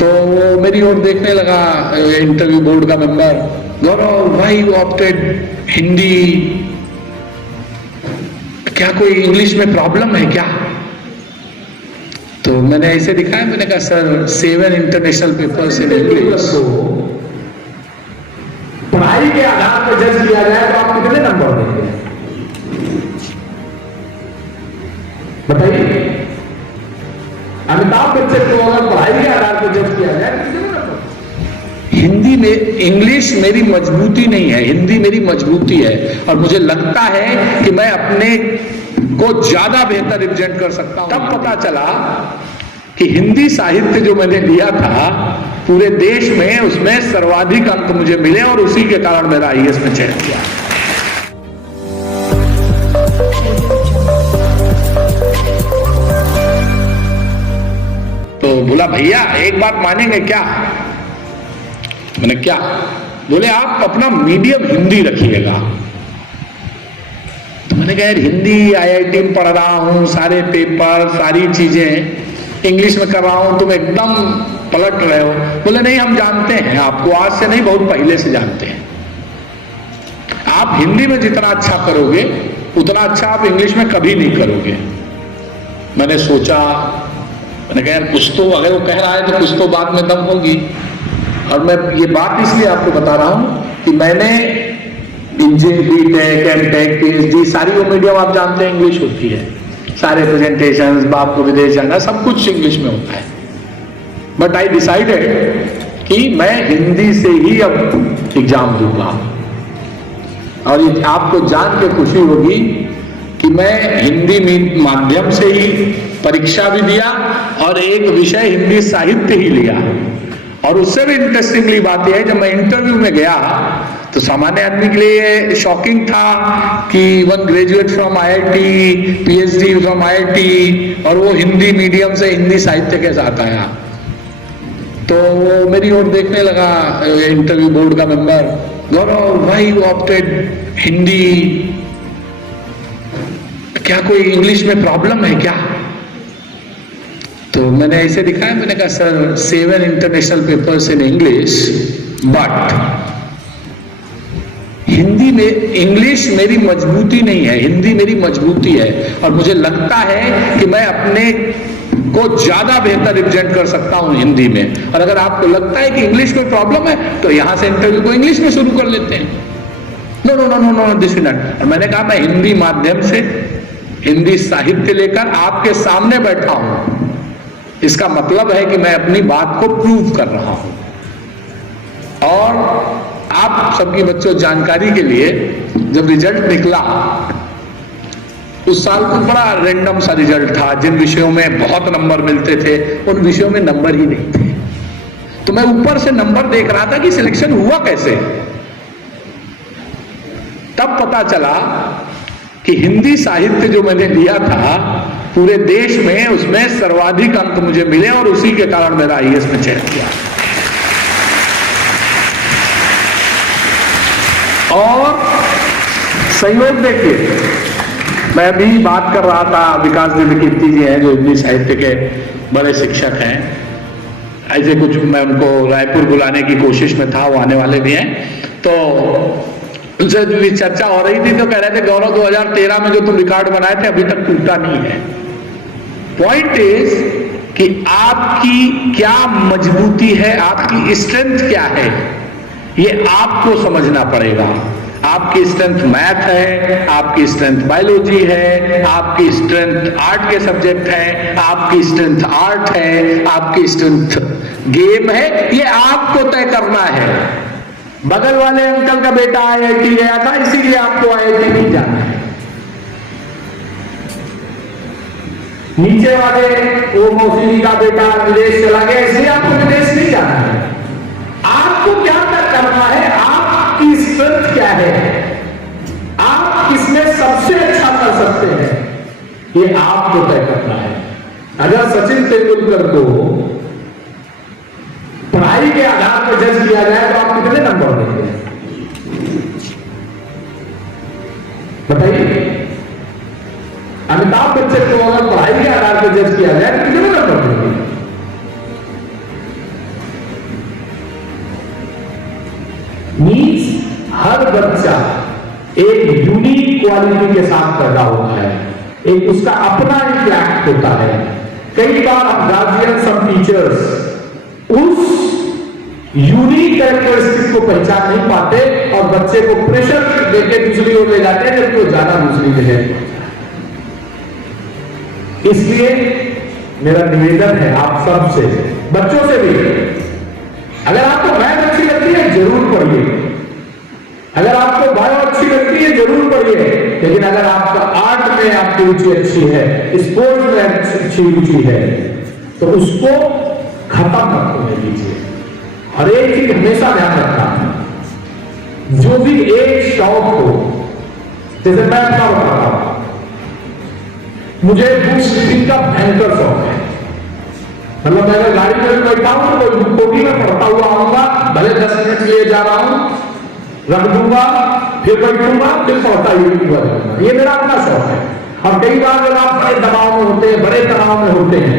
तो वो मेरी ओर देखने लगा, इंटरव्यू बोर्ड का member, Gaurav why you opted Hindi, क्या कोई इंग्लिश में प्रॉब्लम है क्या? तो मैंने ऐसे दिखाया, मैंने कहा sir 7 international papers in English. पढ़ाई के आधार पर जज किया जाए तो आप कितने नंबर देंगे बताइए? अमिताभ बच्चन को अगर पढ़ाई के आधार पर जज किया जाए तो कितने नंबर? हिंदी में, इंग्लिश मेरी मजबूती नहीं है, हिंदी मेरी मजबूती है, और मुझे लगता है कि मैं अपने को ज्यादा बेहतर रिप्रेजेंट कर सकता हूं। तब पता चला कि हिंदी साहित्य जो मैंने लिया था पूरे देश में, उसमें सर्वाधिक अंक मुझे मिले, और उसी के कारण मेरा IAS में चयन किया। तो बोला भैया एक बात मानेंगे क्या? मैंने क्या? बोले आप अपना मीडियम हिंदी रखिएगा। तो मैंने कहा यार हिंदी IIT में पढ़ रहा हूं, सारे पेपर सारी चीजें इंग्लिश में कर रहा हूं, तुम एकदम पलट रहे हो। बोले नहीं हम जानते हैं आपको, आज से नहीं बहुत पहले से जानते हैं। आप हिंदी में जितना अच्छा करोगे उतना अच्छा आप इंग्लिश में कभी नहीं करोगे। मैंने सोचा, मैंने कहा यार कुछ तो, अगर वो कह रहा है तो कुछ तो बात में दम होगी। और मैं ये बात इसलिए आपको बता रहा हूं कि मैंने BTech, MTech, PhD सारी वो मीडियम आप जानते हैं इंग्लिश होती है, सारे प्रेजेंटेशंस, बाप को विदेश जाना, सब कुछ इंग्लिश में होता है। बट आई डिसाइडेड कि मैं हिंदी से ही अब एग्जाम दूंगा। और ये आपको जान के खुशी होगी कि मैं हिंदी माध्यम से ही परीक्षा भी दिया और एक विषय हिंदी साहित्य ही लिया। और उससे भी इंटरेस्टिंगली बात यह है, जब मैं इंटरव्यू में गया तो सामान्य आदमी के लिए शॉकिंग था कि one graduate from IIT, PhD from IIT, और वो हिंदी मीडियम से हिंदी साहित्य के साथ आया। तो वो मेरी ओर देखने लगा, इंटरव्यू बोर्ड का member, Gaurav why you opted Hindi, क्या कोई इंग्लिश में प्रॉब्लम है क्या? तो मैंने ऐसे दिखाया, मैंने कहा sir 7 international papers in English, but Hindi में, इंग्लिश मेरी मजबूती नहीं है, हिंदी मेरी मजबूती है, और मुझे लगता है कि मैं अपने को ज्यादा बेहतर रिप्रेजेंट कर सकता हूं हिंदी में। और अगर आपको लगता है कि इंग्लिश में प्रॉब्लम है तो यहां से इंटरव्यू को इंग्लिश में शुरू कर लेते हैं। No no no no no this is not. मैंने कहा मैं हिंदी माध्यम से हिंदी साहित्य लेकर आपके सामने बैठा हूं, इसका मतलब है कि मैं अपनी बात को प्रूव कर रहा हूं। और आप सबकी बच्चों जानकारी के लिए, जब रिजल्ट निकला उस साल तो बड़ा रैंडम सा रिजल्ट था, जिन विषयों में बहुत नंबर मिलते थे उन विषयों में नंबर ही नहीं थे। तो मैं ऊपर से नंबर देख रहा था कि सिलेक्शन हुआ कैसे। तब पता चला कि हिंदी साहित्य जो मैंने लिया था पूरे देश में, उसमें सर्वाधिक अंक मुझे मिले, और उसी के कारण मेरा IAS में चयन किया। और संयोग देखिए, मैं अभी बात कर रहा था, विकास कीर्ति जी हैं जो हिंदी साहित्य के बड़े शिक्षक हैं, ऐसे कुछ मैं उनको रायपुर बुलाने की कोशिश में था, वो आने वाले भी हैं। तो उनसे भी चर्चा हो रही थी, तो कह रहे थे गौरव 2013 में जो तुम रिकॉर्ड बनाए थे अभी तक टूटा नहीं है। पॉइंट इज कि आपकी क्या मजबूती है, आपकी स्ट्रेंथ क्या है, ये आपको समझना पड़ेगा। आपकी स्ट्रेंथ मैथ है, आपकी स्ट्रेंथ बायोलॉजी है, आपकी स्ट्रेंथ आर्ट के सब्जेक्ट है, आपकी स्ट्रेंथ आर्ट है, आपकी स्ट्रेंथ गेम है, ये आपको तय करना है। बगल वाले अंकल का बेटा IIT गया था, इसीलिए आपको IIT नहीं जाना है। नीचे वाले वो मौसी का बेटा विदेश चला गया, इसलिए आपको विदेश नहीं जाना है। आपको क्या तय करना है, आपकी स्ट्रेंथ क्या है, आप किसमें सबसे अच्छा कर सकते हैं, ये आपको तय करना है। अगर सचिन तेंदुलकर को पढ़ाई के आधार पर जज किया जाए तो आप कितने नंबर देंगे बताइए? अमिताभ बच्चन को अगर पढ़ाई के आधार पर जज किया जाए तो कितने नंबर देंगे? मीन्स हर बच्चा एक यूनिक क्वालिटी के साथ पैदा होता है, एक उसका अपना इंटैक्ट होता है। कई बार हम गार्जियन, सम टीचर्स उस यूनिक कैरेक्टरिस्टिक को पहचान नहीं पाते और बच्चे को प्रेशर देके दूसरी ओर ले जाते हैं, जबकि वो ज्यादा दूसरी जगह पहुंचता है। इसलिए मेरा निवेदन है आप सबसे, बच्चों से भी, अगर आपको मैथ अच्छी लगती है जरूर पढ़िए, अगर आपको बायो अच्छी लगती है जरूर पढ़िए, लेकिन अगर आपका आर्ट में आपकी रुचि अच्छी है, स्पोर्ट्स में अच्छी रुचि है, तो उसको खत्म मत होने दीजिए। और एक चीज हमेशा ध्यान रखना, जो भी एक शौक हो, जैसे मैं अपना बताता हूं, मुझे बुक्स रीडिंग का भयंकर शौक है। मतलब मैं गाड़ी में बैठा हूं तो कोई बुक होगी, मैं पढ़ता हुआ आऊंगा, भले 10 मिनट लिए जा रहा हूं, रख दूंगा, फिर बैठूंगा, फिर पढ़ता ही रहूंगा। ये मेरा अपना शौक है। और कई बार जब आप बड़े दबाव में होते हैं, बड़े तनाव में होते हैं,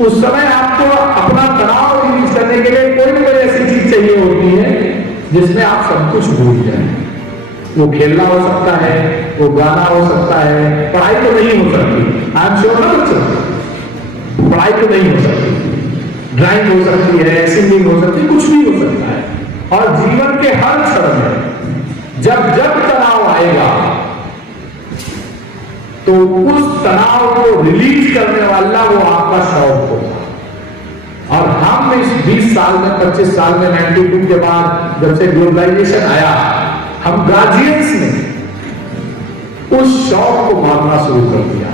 उस समय आपको अपना तनाव रिलीज करने के लिए कोई भी ऐसी चीज चाहिए होती है जिसमें आप सब कुछ भूल जाए। वो खेलना हो सकता है, वो गाना हो सकता है, पढ़ाई तो नहीं हो सकती, आई एम श्योर ना बच्चों, पढ़ाई तो नहीं हो सकती, ड्राइंग हो सकती है, सिंगिंग हो सकती है, कुछ भी हो सकता है। और जीवन के हर क्षण में जब जब तनाव आएगा तो उस तनाव को रिलीज करने वाला वो आपका शौक होगा। और हम इस 20 साल में, 25 साल में, 92 के बाद जब से ग्लोबलाइजेशन आया, हम गार्जियंस ने उस शौक को मारना शुरू कर दिया।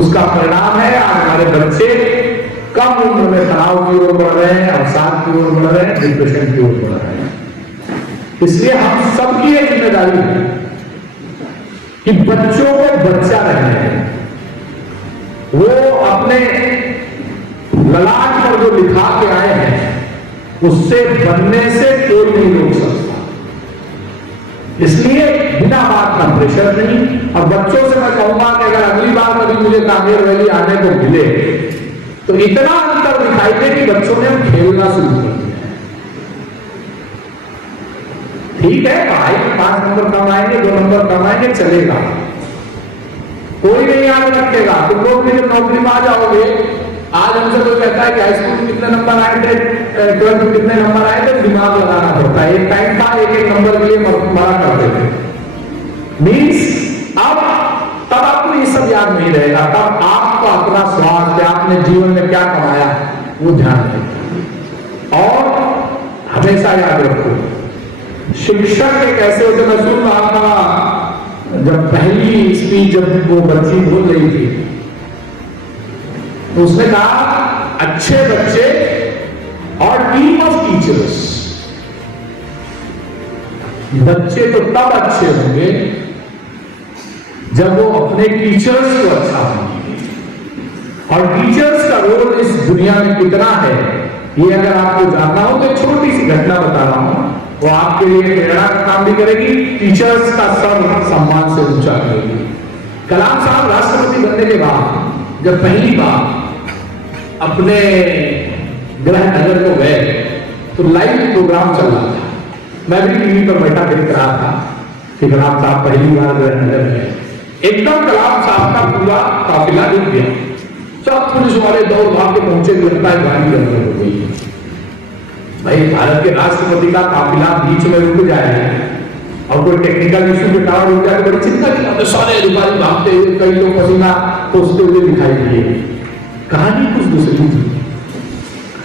उसका परिणाम है आज हमारे बच्चे कम उम्र में तनाव की ओर बढ़ रहे हैं, अवसाद की ओर बढ़ रहे हैं, डिप्रेशन की ओर बढ़ रहे हैं। इसलिए हम सबकी ये जिम्मेदारी है कि बच्चों को बच्चा रहने दें। वो अपने ललाट पर जो लिखा के आए हैं उससे बनने से कोई नहीं रोक सकता। इसलिए बिना बात का प्रेशर नहीं। और बच्चों से मैं कहूंगा कि अगर अगली बार कभी मुझे कांगेर वैली आने को मिले तो इतना अंतर दिखाई दे कि बच्चों ने खेलना शुरू कर दिया। ठीक है, पढ़ाई में 5 नंबर कम आएंगे, 2 नंबर कम आएंगे, चलेगा, कोई नहीं याद रखेगा। तुम लोग भी जब नौकरी में आ जाओगे, आज हमसे कोई कहता है कि हाई स्कूल में कितने नंबर आए थे, 12th में कितने नंबर आए थे, दिमाग लगाना पड़ता है। एक टाइम था एक नंबर के लिए मरा करते थे। मीन्स अब तब आपको ये सब याद नहीं रहेगा, तब आपका अपना स्वास्थ्य, आपने जीवन में क्या कमाया वो ध्यान रखेगा। और हमेशा याद रखो, शिक्षक एक ऐसे होते, मैं सुन रहा था जब पहली स्पीच जब वो बच्ची बोल रही थी, तो उसने कहा अच्छे बच्चे और टीम ऑफ टीचर्स। बच्चे तो तब अच्छे होंगे जब वो अपने टीचर्स को अच्छा मानेंगे। और टीचर्स का रोल इस दुनिया में कितना है ये अगर आपको जानना हो तो एक छोटी सी घटना बता रहा हूं, वो आपके लिए प्रेरणा का काम भी करेगी, टीचर्स का सम्मान से ऊंचा करेगी। कलाम साहब राष्ट्रपति बनने के बाद जब पहली बार अपने गृह नगर को गए तो लाइव प्रोग्राम चल रहा था, मैं भी टीवी पर बैठा देख रहा था कि कलाम साहब पहली बार गृह नगर गए। एकदम कलाम साहब का पूरा काफिला रुक गया, सब पुलिस वाले दौड़ भाग के पहुंचे, लगता है गाड़ी गड़बड़ हो गई। भाई भारत के राष्ट्रपति का काफिला बीच में रुक जाए और कोई टेक्निकल इशू के कारण रुक जाए तो बड़ी चिंता की बात है। सारे अधिकारी भागते हुए, कई लोग पसीना पोंछते हुए दिखाई दिए। कहानी कुछ दूसरी थी।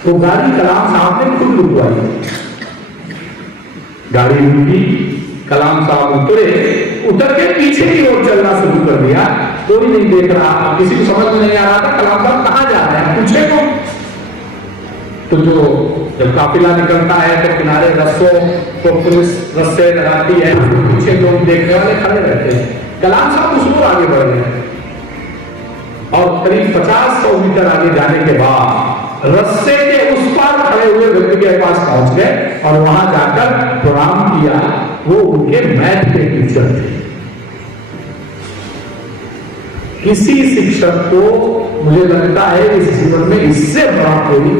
तो गाड़ी कलाम साहब ने खुद रुकवाई, गाड़ी रुकी, कलाम साहब उतरे, उतर के पीछे की ओर चलना शुरू कर दिया। कोई नहीं देख रहा, किसी को समझ में नहीं आ रहा था कलाम साहब कहां जा रहे हैं, पूछे तो जो जब काफिला निकलता है तो किनारे रस्सों को पुलिस रस्से लगाती है, पीछे लोग देखने वाले खड़े रहते हैं। कलाम साहब कुछ दूर आगे बढ़ रहे हैं और करीब 50-100 मीटर आगे जाने के बाद रस्से के उस पार खड़े हुए व्यक्ति के पास पहुंच गए और वहां जाकर प्रणाम किया। वो उनके मैथ के टीचर थे। किसी शिक्षक को मुझे लगता है इस जीवन में इससे बड़ा कोई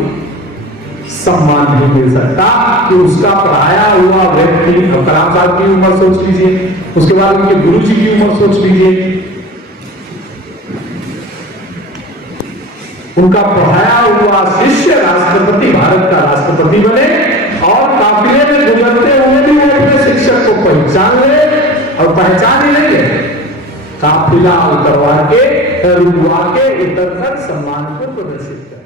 सम्मान नहीं मिल सकता कि उसका पढ़ाया हुआ व्यक्ति। अब कलाम साहब की उम्र सोच लीजिए, उसके बाद उनके गुरु जी की उम्र सोच लीजिए, उनका पढ़ाया हुआ शिष्य राष्ट्रपति, भारत का राष्ट्रपति बने और काफिले में गुजरते हुए भी वो अपने शिक्षक को पहचान ले और पहचान ही लेंगे, काफिला उतरवा के रुकवा के इधर तक सम्मान को प्रदर्शित कर।